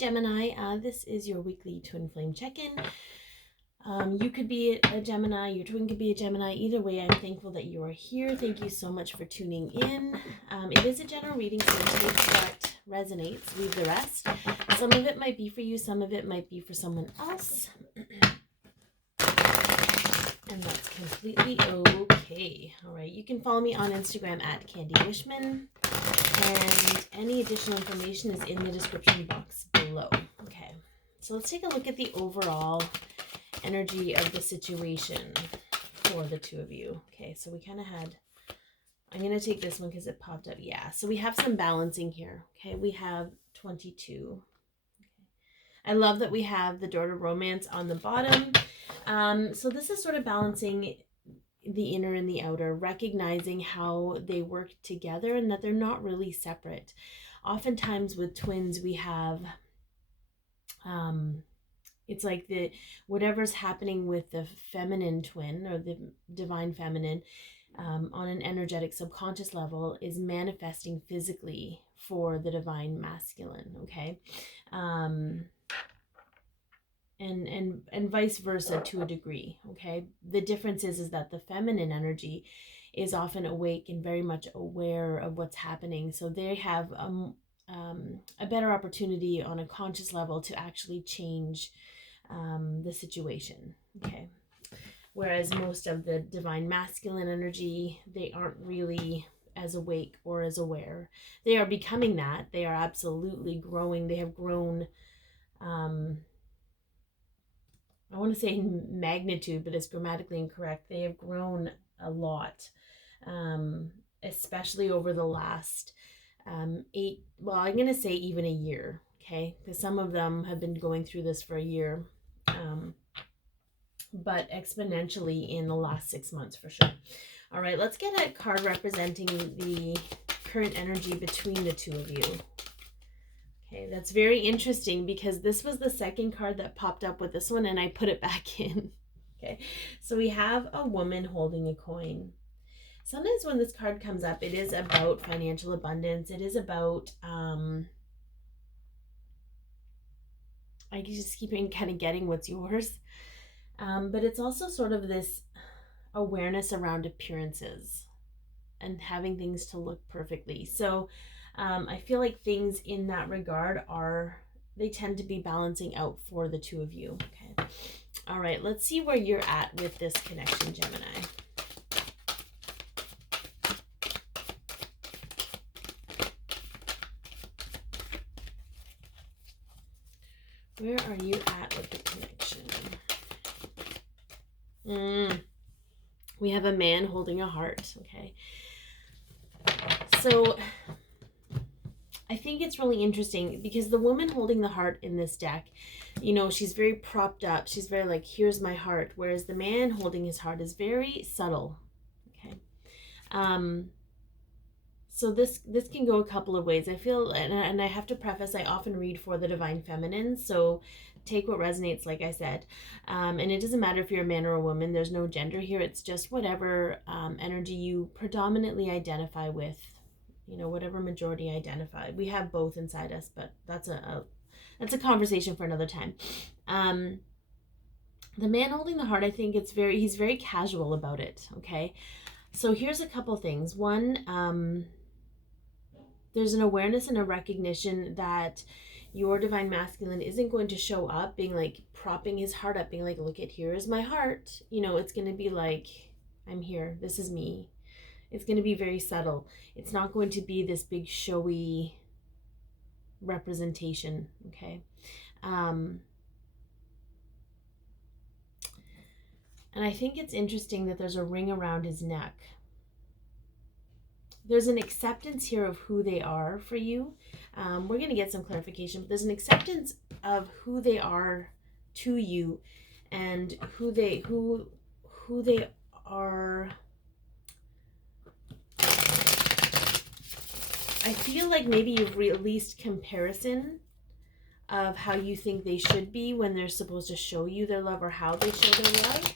Gemini, this is your weekly twin flame check-in. You could be a Gemini, your twin could be a Gemini. Either way, I'm thankful that you are here. Thank you so much for tuning in. It is a general reading, so take what resonates, leave the rest. Some of it might be for you, some of it might be for someone else. And that's completely okay. All right, you can follow me on Instagram at Candy Wishman. And any additional information is in the description box below. Okay, so let's take a look at the overall energy of the situation for the two of you. Okay, so we kind of had, I'm going to take this one because it popped up. Yeah, so we have some balancing here. Okay, we have 22. Okay. I love that we have the door to romance on the bottom. So this is sort of balancing the inner and the outer, recognizing how they work together and that they're not really separate. Oftentimes with twins, we have, it's like whatever's happening with the feminine twin or the divine feminine on an energetic subconscious level is manifesting physically for the divine masculine, okay? And vice versa to a degree, okay? The difference is that the feminine energy is often awake and very much aware of what's happening. So they have a better opportunity on a conscious level to actually change the situation, okay? Whereas most of the divine masculine energy, they aren't really as awake or as aware. They are becoming that. They are absolutely growing. They have grown, I want to say in magnitude, but it's grammatically incorrect. They have grown a lot, especially over the last 8, well, I'm going to say even a year, okay? Because some of them have been going through this for a year, but exponentially in the last 6 months for sure. All right, let's get a card representing the current energy between the two of you. Okay, that's very interesting because this was the second card that popped up with this one and I put it back in. Okay, so we have a woman holding a coin. Sometimes when this card comes up, it is about financial abundance. It is about, I just keep kind of getting what's yours. But it's also sort of this awareness around appearances and having things to look perfectly. So I feel like things in that regard they tend to be balancing out for the two of you. Okay. All right, let's see where you're at with this connection, Gemini. Where are you at with the connection? We have a man holding a heart, okay? So I think it's really interesting because the woman holding the heart in this deck, you know, she's very propped up. She's very like, here's my heart. Whereas the man holding his heart is very subtle, okay? So this can go a couple of ways. I feel, and I have to preface, I often read for the divine feminine, so take what resonates, like I said. And it doesn't matter if you're a man or a woman. There's no gender here. It's just whatever energy you predominantly identify with, you know, whatever majority identify. We have both inside us, but that's a conversation for another time. The man holding the heart, I think he's very casual about it, okay? So here's a couple things. One, there's an awareness and a recognition that your divine masculine isn't going to show up being like propping his heart up, being like, look here is my heart. You know, it's going to be like, I'm here. This is me. It's going to be very subtle. It's not going to be this big showy representation, okay? And I think it's interesting that there's a ring around his neck. There's an acceptance here of who they are for you. We're going to get some clarification, but there's an acceptance of who they are to you and who they are. I feel like maybe you've released comparison of how you think they should be when they're supposed to show you their love or how they show their love.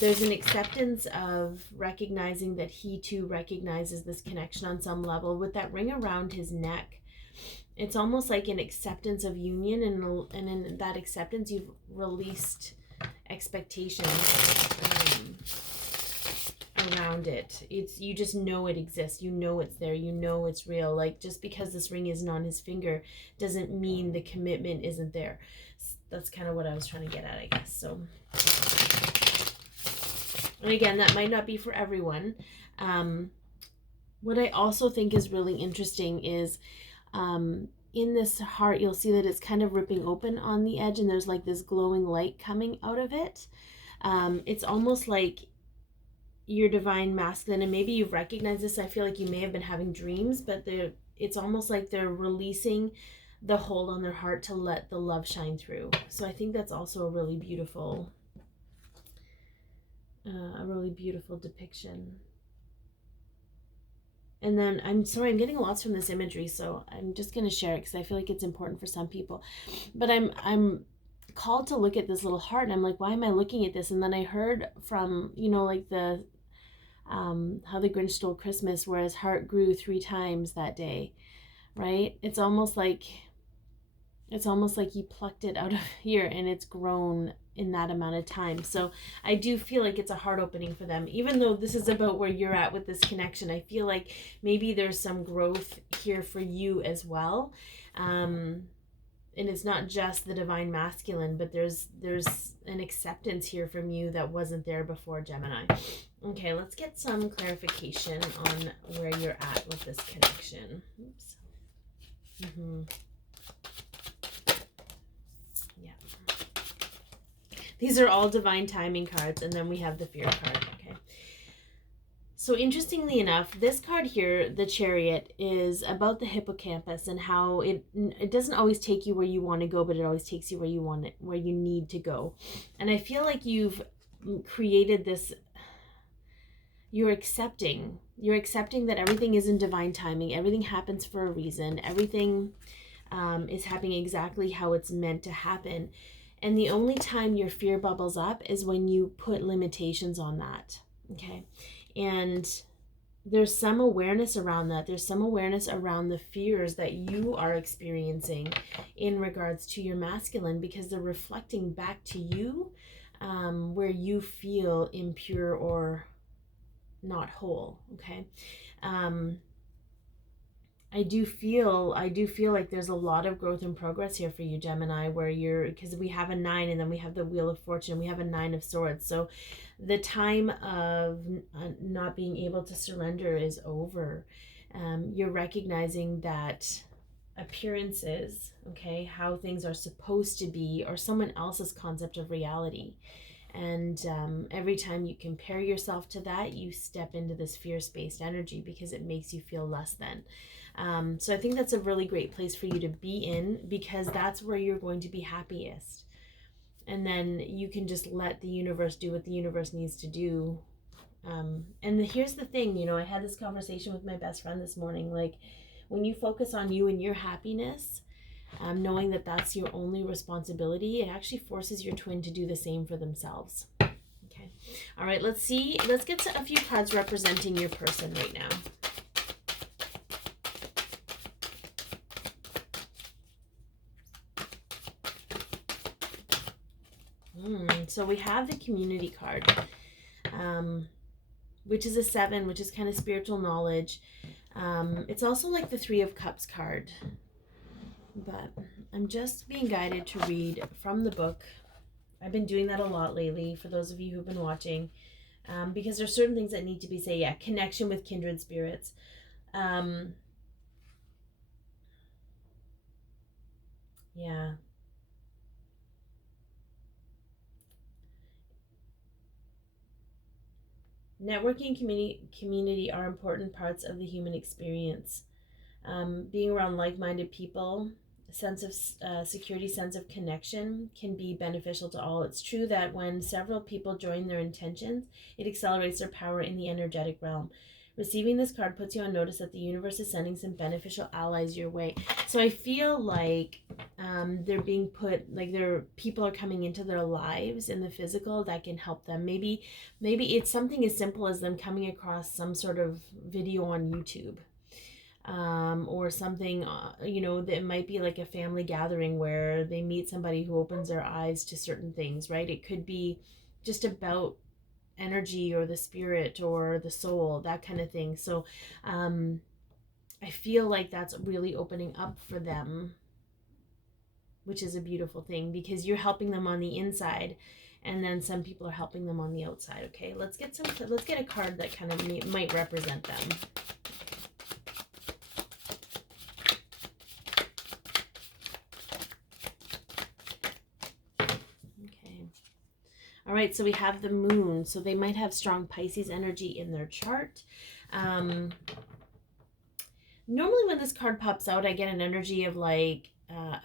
There's an acceptance of recognizing that he too recognizes this connection on some level. With that ring around his neck, It's almost like an acceptance of union, and in that acceptance, you've released expectations around it. You just know it exists. You know it's there. You know it's real. Like, just because this ring isn't on his finger doesn't mean the commitment isn't there. That's kind of what I was trying to get at, I guess. So, and again, that might not be for everyone. What I also think is really interesting is in this heart, you'll see that it's kind of ripping open on the edge, and there's like this glowing light coming out of it. It's almost like your divine masculine, and maybe you've recognized this. I feel like you may have been having dreams, but it's almost like they're releasing the hold on their heart to let the love shine through. So I think that's also a really beautiful depiction. And then, I'm sorry, I'm getting lots from this imagery, so I'm just going to share it because I feel like it's important for some people. But I'm called to look at this little heart, and I'm like, why am I looking at this? And then I heard from, like the How the Grinch Stole Christmas, where his heart grew 3 times that day, right? It's almost like he plucked it out of here and it's grown in that amount of time. So I do feel like it's a heart opening for them. Even though this is about where you're at with this connection, I feel like maybe there's some growth here for you as well. And it's not just the divine masculine, but there's an acceptance here from you that wasn't there before, Gemini. Okay, let's get some clarification on where you're at with this connection. Oops. These are all divine timing cards, and then we have the fear card. Okay. So interestingly enough, this card here, the Chariot, is about the hippocampus and how it doesn't always take you where you want to go, but it always takes you where you need to go. And I feel like you've created this. You're accepting that everything is in divine timing. Everything happens for a reason. Everything is happening exactly how it's meant to happen. And the only time your fear bubbles up is when you put limitations on that, okay? And there's some awareness around that. There's some awareness around the fears that you are experiencing in regards to your masculine, because they're reflecting back to you where you feel impure or not whole, okay? I do feel like there's a lot of growth and progress here for you, Gemini, because we have a 9 and then we have the Wheel of Fortune, we have a 9 of Swords. So the time of not being able to surrender is over. You're recognizing that appearances, okay, how things are supposed to be, or someone else's concept of reality. And every time you compare yourself to that, you step into this fear-based energy because it makes you feel less than. So I think that's a really great place for you to be in, because that's where you're going to be happiest. And then you can just let the universe do what the universe needs to do. And here's the thing, I had this conversation with my best friend this morning. Like, when you focus on you and your happiness, knowing that that's your only responsibility, it actually forces your twin to do the same for themselves. Okay. All right, let's get to a few cards representing your person right now. So we have the Community card, which is a 7, which is kind of spiritual knowledge. It's also like the 3 of Cups card, but I'm just being guided to read from the book. I've been doing that a lot lately, for those of you who've been watching, because there's certain things that need to be said. Yeah, connection with kindred spirits. Yeah. Networking and community are important parts of the human experience. Being around like-minded people, a sense of security, sense of connection can be beneficial to all. It's true that when several people join their intentions, it accelerates their power in the energetic realm. Receiving this card puts you on notice that the universe is sending some beneficial allies your way. So I feel like they're being put, like people are coming into their lives in the physical that can help them. Maybe it's something as simple as them coming across some sort of video on YouTube. or something, you know, that might be like a family gathering where they meet somebody who opens their eyes to certain things, right? It could be just about energy or the spirit or the soul, that kind of thing. So I feel like that's really opening up for them, which is a beautiful thing because you're helping them on the inside, and then some people are helping them on the outside. Okay, let's get a card that kind of might represent them. Okay. All right, so we have the moon. So they might have strong Pisces energy in their chart. Normally when this card pops out, I get an energy of like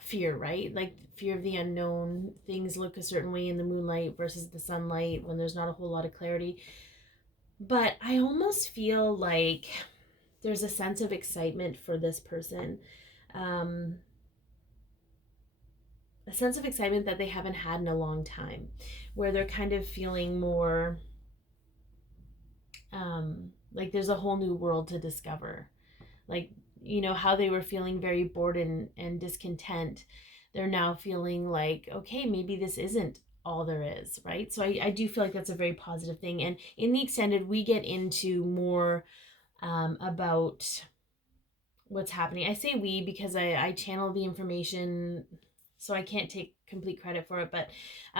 fear, right? Like fear of the unknown. Things look a certain way in the moonlight versus the sunlight when there's not a whole lot of clarity. But I almost feel like there's a sense of excitement for this person. A sense of excitement that they haven't had in a long time, where they're kind of feeling more like there's a whole new world to discover. Like, you know, how they were feeling very bored and discontent, they're now feeling like, okay, maybe this isn't all there is, right? So I do feel like that's a very positive thing. And in the extended, we get into more about what's happening. I say we because I channel the information, so I can't take complete credit for it, but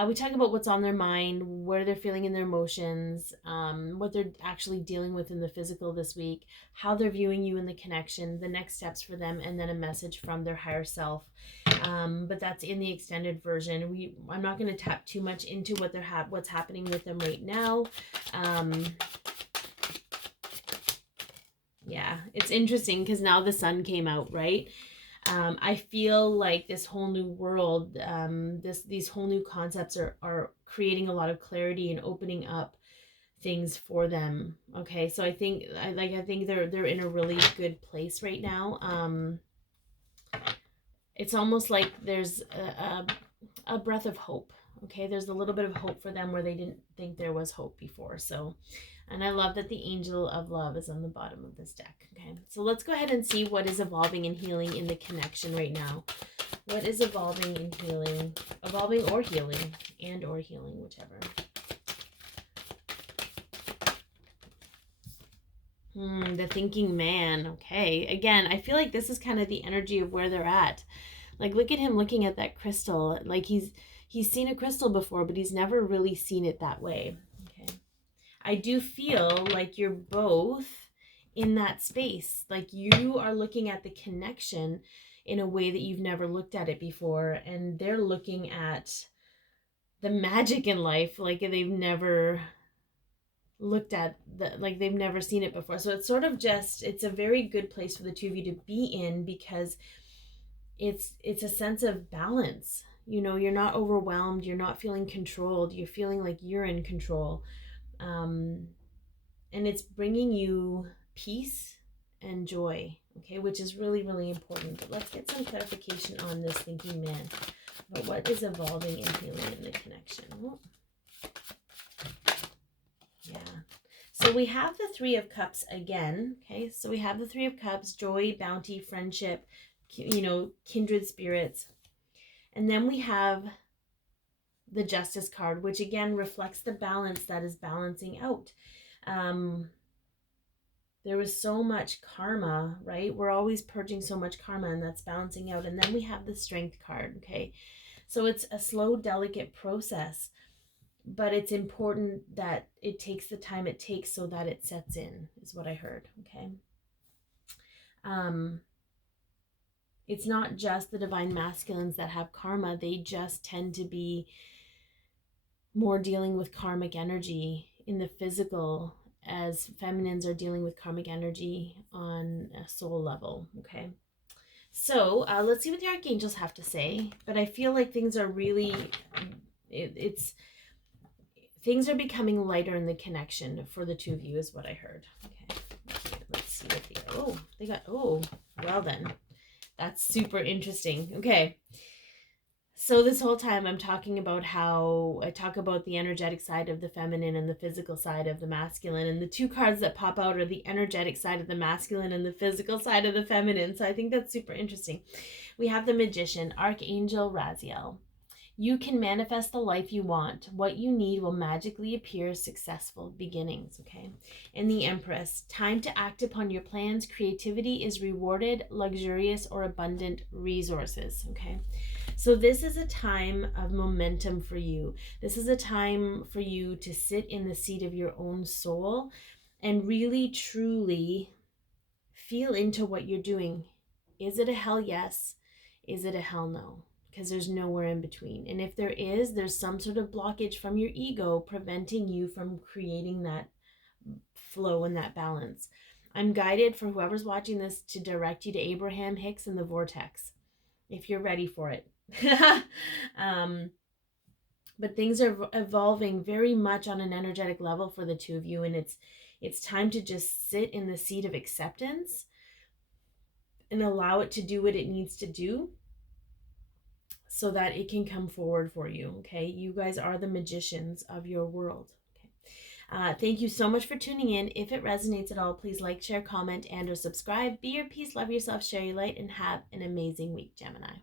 we talk about what's on their mind, where they're feeling in their emotions, what they're actually dealing with in the physical this week, how they're viewing you in the connection, the next steps for them, and then a message from their higher self. But that's in the extended version. I'm not going to tap too much into what's happening with them right now. Yeah, it's interesting because now the sun came out, right? I feel like this whole new world, these whole new concepts are creating a lot of clarity and opening up things for them. Okay, so I think they're in a really good place right now. It's almost like there's a breath of hope. Okay, there's a little bit of hope for them where they didn't think there was hope before. So, and I love that the Angel of Love is on the bottom of this deck. Okay, so let's go ahead and see what is evolving and healing in the connection right now. What is evolving and healing? Evolving or healing, and or healing, whichever. The thinking man. Okay, again, I feel like this is kind of the energy of where they're at. Like, look at him looking at that crystal. Like he's seen a crystal before, but he's never really seen it that way. Okay. I do feel like you're both in that space. Like you are looking at the connection in a way that you've never looked at it before. And they're looking at the magic in life like they've never looked at, like they've never seen it before. So it's sort of just, it's a very good place for the two of you to be in because it's a sense of balance. You know, you're not overwhelmed, you're not feeling controlled, you're feeling like you're in control. And it's bringing you peace and joy, okay, which is really, really important. But let's get some clarification on this thinking man about what is evolving and healing in the connection. Oh. Yeah. So we have the Three of Cups again, okay? So we have the Three of Cups, joy, bounty, friendship, you know, kindred spirits. And then we have the Justice card, which again reflects the balance that is balancing out. There was so much karma, right? We're always purging so much karma, and that's balancing out. And then we have the Strength card, okay? So it's a slow, delicate process, but it's important that it takes the time it takes so that it sets in, is what I heard, okay? It's not just the divine masculines that have karma. They just tend to be more dealing with karmic energy in the physical, as feminines are dealing with karmic energy on a soul level, okay? So let's see what the archangels have to say. But I feel like things are really, things are becoming lighter in the connection for the two of you, is what I heard. Okay, let's see what they got, well then. That's super interesting. Okay. So this whole time I'm talking about how I talk about the energetic side of the feminine and the physical side of the masculine. And the two cards that pop out are the energetic side of the masculine and the physical side of the feminine. So I think that's super interesting. We have the Magician, Archangel Raziel. You can manifest the life you want. What you need will magically appear. Successful beginnings, okay? And the Empress, time to act upon your plans. Creativity is rewarded, luxurious or abundant resources, okay? So this is a time of momentum for you. This is a time for you to sit in the seat of your own soul and really, truly feel into what you're doing. Is it a hell yes? Is it a hell no? Because there's nowhere in between. And if there is, there's some sort of blockage from your ego preventing you from creating that flow and that balance. I'm guided for whoever's watching this to direct you to Abraham Hicks and the Vortex, if you're ready for it. But things are evolving very much on an energetic level for the two of you, and it's time to just sit in the seat of acceptance and allow it to do what it needs to do so that it can come forward for you. Okay, you guys are the magicians of your world. Okay, thank you so much for tuning in. If it resonates at all, please like, share, comment, and or subscribe. Be your peace, love yourself, share your light, and have an amazing week, Gemini.